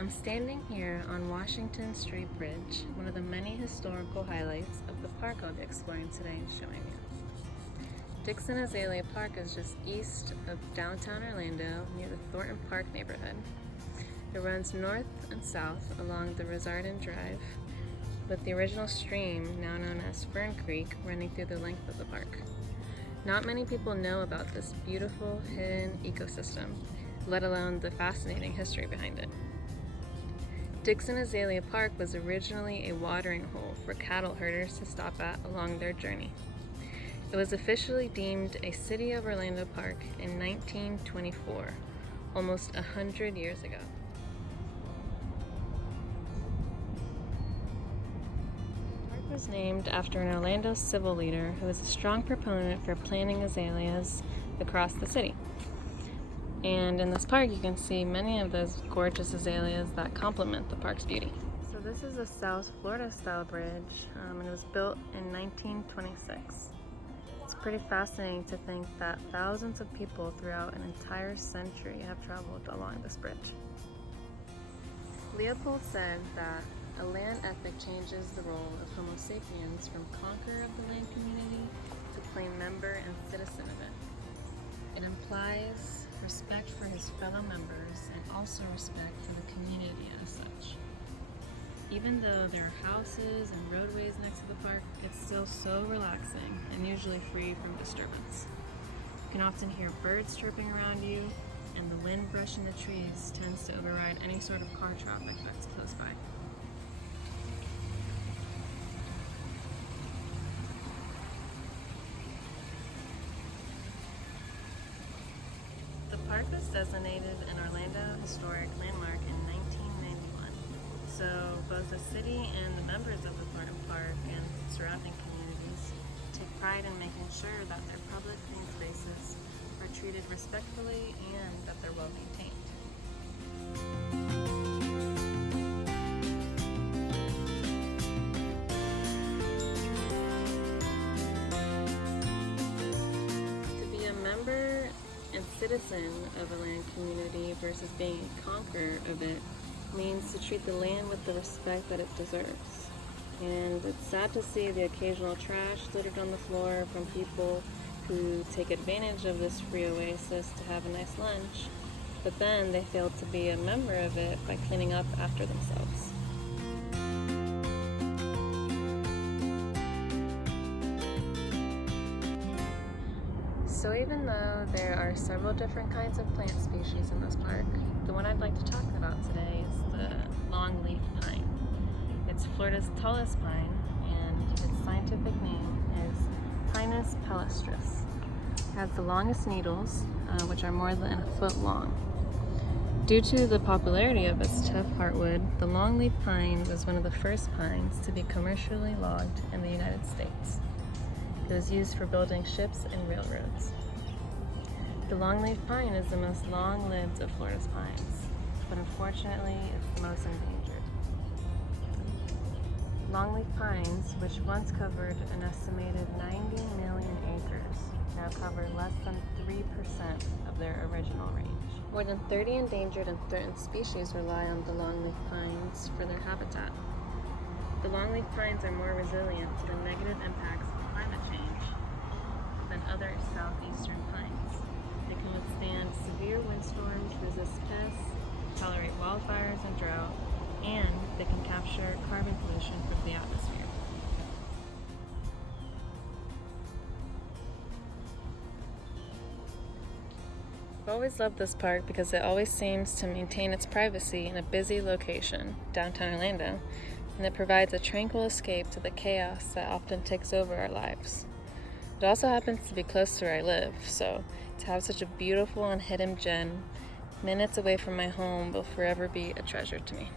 I'm standing here on Washington Street Bridge, one of the many historical highlights of the park I'll be exploring today and showing you. Dickson Azalea Park is just east of downtown Orlando near the Thornton Park neighborhood. It runs north and south along the Rosarden Drive, with the original stream, now known as Fern Creek, running through the length of the park. Not many people know about this beautiful hidden ecosystem, let alone the fascinating history behind it. Dickson Azalea Park was originally a watering hole for cattle herders to stop at along their journey. It was officially deemed a City of Orlando park in 1924, almost 100 years ago. The park was named after an Orlando civil leader who was a strong proponent for planting azaleas across the city. And in this park you can see many of those gorgeous azaleas that complement the park's beauty. So this is a South Florida style bridge and it was built in 1926. It's pretty fascinating to think that thousands of people throughout an entire century have traveled along this bridge. Leopold said that a land ethic changes the role of Homo sapiens from conqueror of the land community to plain member and citizen of it. It implies respect for his fellow members and also respect for the community as such. Even though there are houses and roadways next to the park, it's still so relaxing and usually free from disturbance. You can often hear birds chirping around you, and the wind brushing the trees tends to override any sort of car traffic that's close by. The park was designated an Orlando Historic Landmark in 1991, so both the city and the members of the Thornton Park and surrounding communities take pride in making sure that their public green spaces are treated respectfully and that they're well maintained. To be a member and citizen of a land community versus being a conqueror of it means to treat the land with the respect that it deserves. And it's sad to see the occasional trash littered on the floor from people who take advantage of this free oasis to have a nice lunch, but then they fail to be a member of it by cleaning up after themselves. So even though there are several different kinds of plant species in this park, the one I'd like to talk about today is the longleaf pine. It's Florida's tallest pine, and its scientific name is Pinus palustris. It has the longest needles, which are more than a foot long. Due to the popularity of its tough heartwood, the longleaf pine was one of the first pines to be commercially logged in the United States. It was used for building ships and railroads. The longleaf pine is the most long-lived of Florida's pines, but unfortunately it's the most endangered. Longleaf pines, which once covered an estimated 90 million acres, now cover less than 3% of their original range. More than 30 endangered and threatened species rely on the longleaf pines for their habitat. The longleaf pines are more resilient to the negative impacts of climate change than other southeastern pines. They can withstand severe windstorms, resist pests, tolerate wildfires and drought, and they can capture carbon pollution from the atmosphere. I've always loved this park because it always seems to maintain its privacy in a busy location, downtown Orlando, and it provides a tranquil escape to the chaos that often takes over our lives. It also happens to be close to where I live, so to have such a beautiful and hidden gem minutes away from my home will forever be a treasure to me.